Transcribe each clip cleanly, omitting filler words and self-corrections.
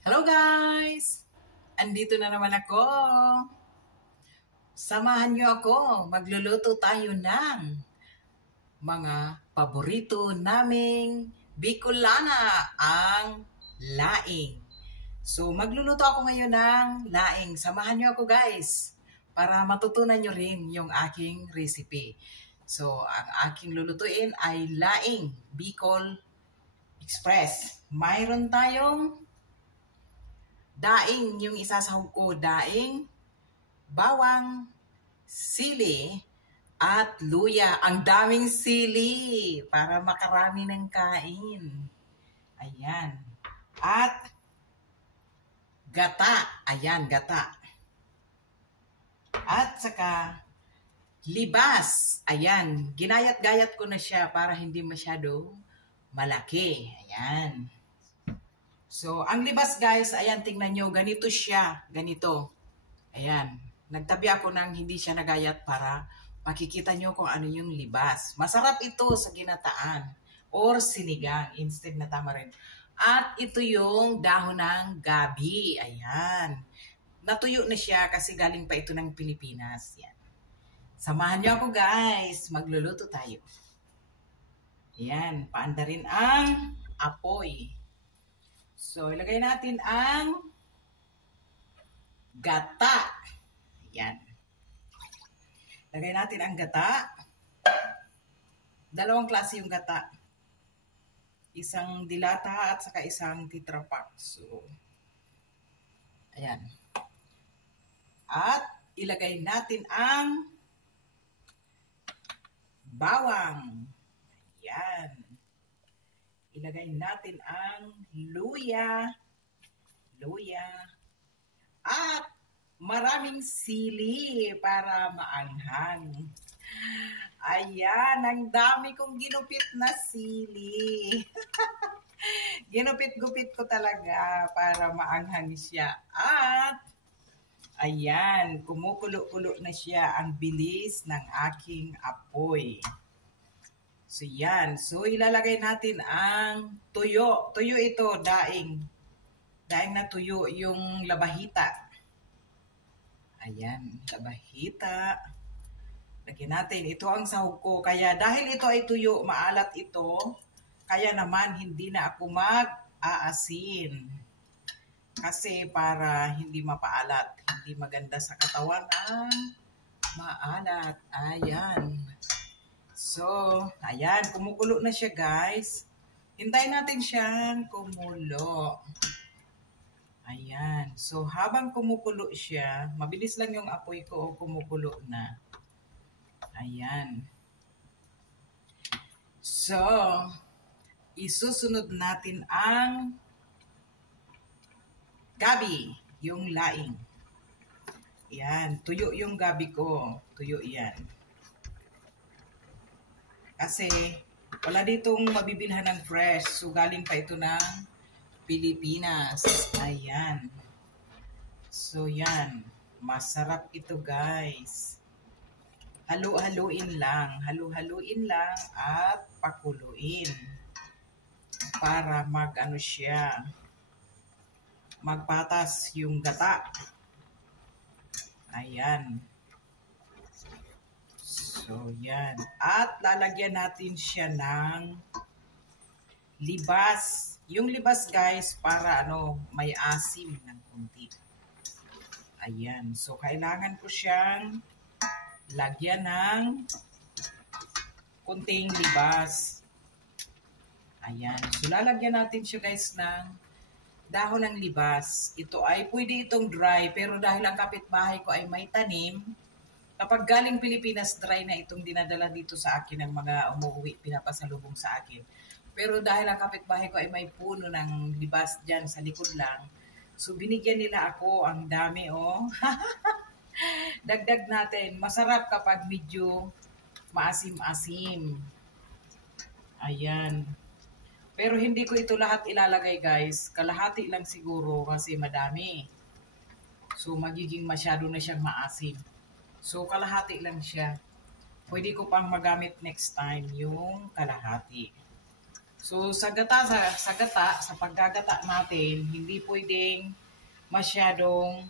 Hello guys! Andito na naman ako. Samahan niyo ako. Magluluto tayo ng mga paborito naming Bicolana, ang laing. So magluluto ako ngayon ng laing. Samahan niyo ako guys para matutunan niyo rin yung aking recipe. So ang aking lulutuin ay laing Bicol Express. Mayroon tayong daing, yung isasahog ko, daing, bawang, sili, at luya. Ang daming sili para makarami ng kain. Ayan. At gata. Ayan, gata. At saka libas. Ayan. Ginayat-gayat ko na siya para hindi masyado malaki. Ayan. So, ang libas guys, ayan, tingnan nyo, ganito siya, ganito. Ayan, nagtabi ako ng hindi siya nagayat para makikita nyo kung ano yung libas. Masarap ito sa ginataan or sinigang, instead na tamarin. At ito yung dahon ng gabi, ayan. Natuyo na siya kasi galing pa ito ng Pilipinas. Yan. Samahan nyo ako guys, magluluto tayo. Ayan, paanda rin ang apoy. So, ilagay natin ang gata. Ayan. Ilagay natin ang gata. Dalawang klase yung gata. Isang dilata at saka isang Tetra Pak. So, ayan. At ilagay natin ang bawang. Ayan. Ilagay natin ang luya, at maraming sili para maanghang. Ayan, ang dami kong ginupit na sili. Ginupit-gupit ko talaga para maanghang siya. At ayan, kumukulo-kulo na siya, ang bilis ng aking apoy. So, yan. So, ilalagay natin ang tuyo. Tuyo ito, daing. Daing na tuyo, yung labahita. Ayan, labahita. Lagyan natin. Ito ang sahog ko. Kaya dahil ito ay tuyo, maalat ito, kaya naman hindi na ako mag-aasin. Kasi para hindi mapaalat, hindi maganda sa katawan ang maalat. Ayan. So, ayan, kumukulo na siya guys. Hintayin natin siyang kumulo. Ayan. So, habang kumukulo siya, mabilis lang yung apoy ko, kumukulo na. Ayan. So, isusunod natin ang gabi, yung laing. Ayan, tuyo yung gabi ko. Tuyo yan. Kasi wala ditong mabibilhan ng fresh. So, galing pa ito ng Pilipinas. Ayan. So, yan. Masarap ito, guys. Halu-haluin lang. Halu-haluin lang at pakuluin. Para mag-ano siya. Magpatas yung gata. Ayan. So, yan. At lalagyan natin siya ng libas. Yung libas, guys, para may asim ng kunti. Ayan. So, kailangan ko siyang lagyan ng kunting libas. Ayan. So, lalagyan natin siya, guys, ng dahon ng libas. Ito ay pwede itong dry, pero dahil ang kapitbahay ko ay may tanim, kapag galing Pilipinas, dry na itong dinadala dito sa akin ng mga umuwi, pinapasalubong sa akin. Pero dahil ang kapitbahay ko ay may puno ng libas dyan sa likod lang, so binigyan nila ako, ang dami oh. Dagdag natin. Masarap kapag medyo maasim-asim. Ayan. Pero hindi ko ito lahat ilalagay guys. Kalahati lang siguro kasi madami. So magiging masyado na siyang maasim. So, kalahati lang siya. Pwede ko pang magamit next time yung kalahati. So sa paggagata natin, hindi pwedeng masyadong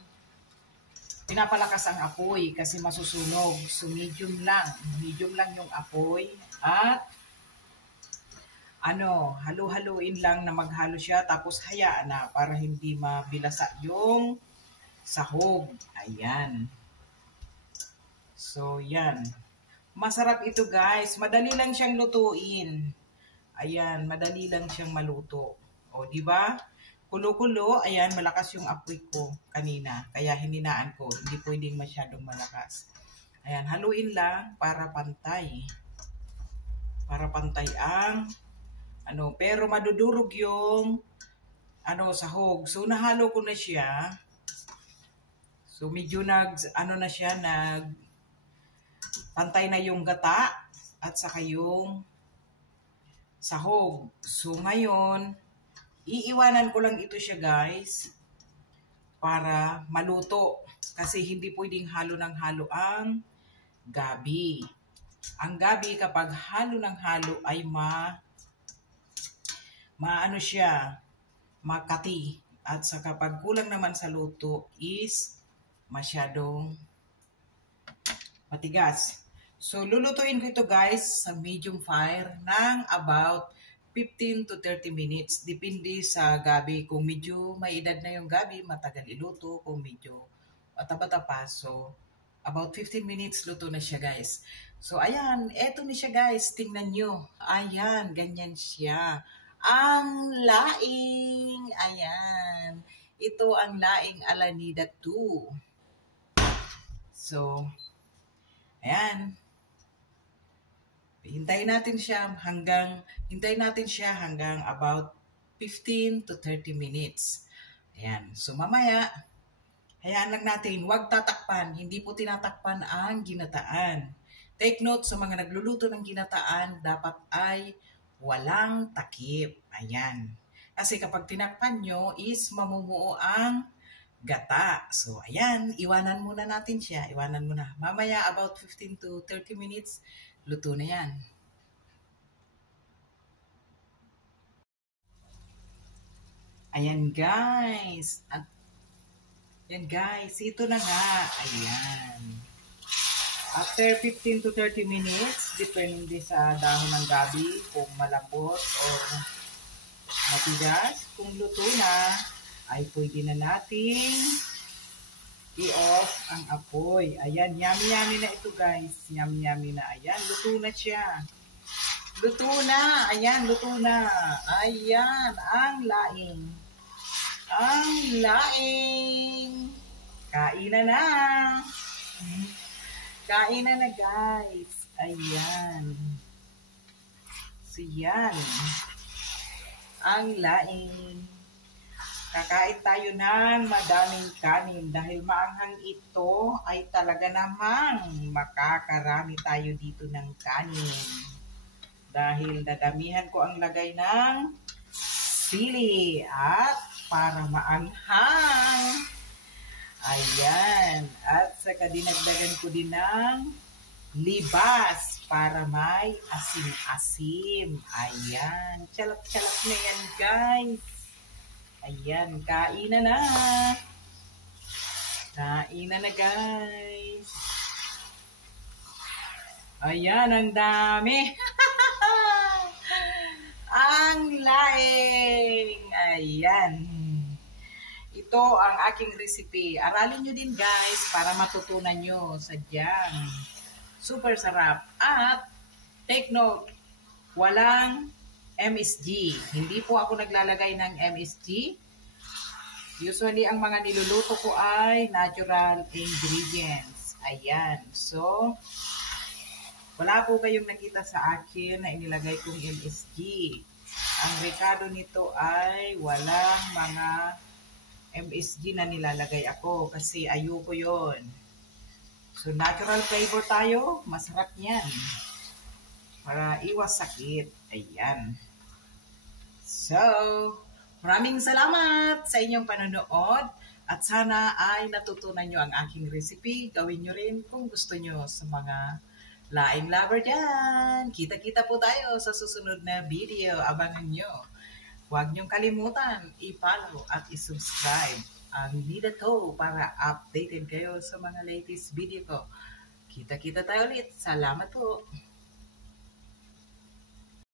pinapalakas ang apoy kasi masusunog. So medium lang yung apoy at halu-haluin lang na maghalo siya tapos hayaan na para hindi mabilasa yung sahog. Ayan. So yan. Masarap ito guys. Madali lang siyang lutuin. Ayan, madali lang siyang maluto. O, di ba? Kulo-kulo, ayan, malakas yung apoy ko kanina. Kaya hininaan ko, hindi pwedeng masyadong malakas. Ayan, haluin lang para pantay. Para pantay ang, pero madudurog yung, sahog. So, nahalo ko na siya. So, medyo pantay na yung gata at saka yung sahog. So, ngayon, iiwanan ko lang ito siya guys para maluto. Kasi hindi pwedeng halo ng halo ang gabi. Ang gabi kapag halo ng halo ay makati. At sa kapag kulang naman sa luto is masyadong matigas. So, lulutuin ko ito guys sa medium fire ng about 15 to 30 minutes. Depende sa gabi. Kung medyo may edad na yung gabi, matagal iluto. Kung medyo mataba pa, so about 15 minutes luto na siya guys. So, ayan. Eto na siya guys. Tingnan nyo. Ayan. Ganyan siya. Ang laing. Ayan. Ito ang laing Alanida 2. So, ayan. Hintayin natin siya hanggang about 15 to 30 minutes. Ayan. So, mamaya, hayaan lang natin. Huwag tatakpan. Hindi po tinatakpan ang ginataan. Take note sa mga nagluluto ng ginataan, dapat ay walang takip. Ayan. Kasi kapag tinakpan nyo is mamumuo ang gata. So, ayan. Iwanan muna natin siya. Iwanan muna. Mamaya, about 15 to 30 minutes, luto na yan. Ayan guys. Ayan guys. Ito na nga. Ayan. After 15 to 30 minutes, depende sa dahon ng gabi kung malambot or matigas. Kung luto na, ay pwede na natin i-off ang apoy. Ayan, yummy na ito guys. Yummy na. Ayan, luto na siya. Luto na. Ayan, luto na. Ayan, ang laing. Ang laing. Kainan na. Kainan na guys. Ayan. So yan. Ang laing. Kakain tayo ng madaming kanin dahil maanghang ito ay talaga namang makakarami tayo dito ng kanin. Dahil dadamihan ko ang lagay ng sili at para maanghang. Ayan. At saka dinagdagan ko din ng libas para may asim-asim. Ayan. Chalap-chalap na yan guys. Ayan, kainan na. Kainan na guys. Ayan, ang dami. Ang laing. Ayan. Ito ang aking recipe. Aralin nyo din guys para matutunan nyo. Sadyang super sarap. At take note, walang MSG. Hindi po ako naglalagay ng MSG. Usually, ang mga niluluto ko ay natural ingredients. Ayan. So, wala po kayong nakita sa akin na inilagay kong MSG. Ang rekado nito ay walang mga MSG na nilalagay ako kasi ayoko yon. So, natural flavor tayo. Masarap yan. Para iwas sakit. Ayan. So, maraming salamat sa inyong panonood at sana ay natutunan nyo ang aking recipe. Gawin nyo rin kung gusto nyo sa mga Laing lover dyan! Kita-kita po tayo sa susunod na video. Abangan nyo. Huwag niyong kalimutan i-follow at i-subscribe ang Nida To para updated kayo sa mga latest video ko. Kita-kita tayo ulit. Salamat po!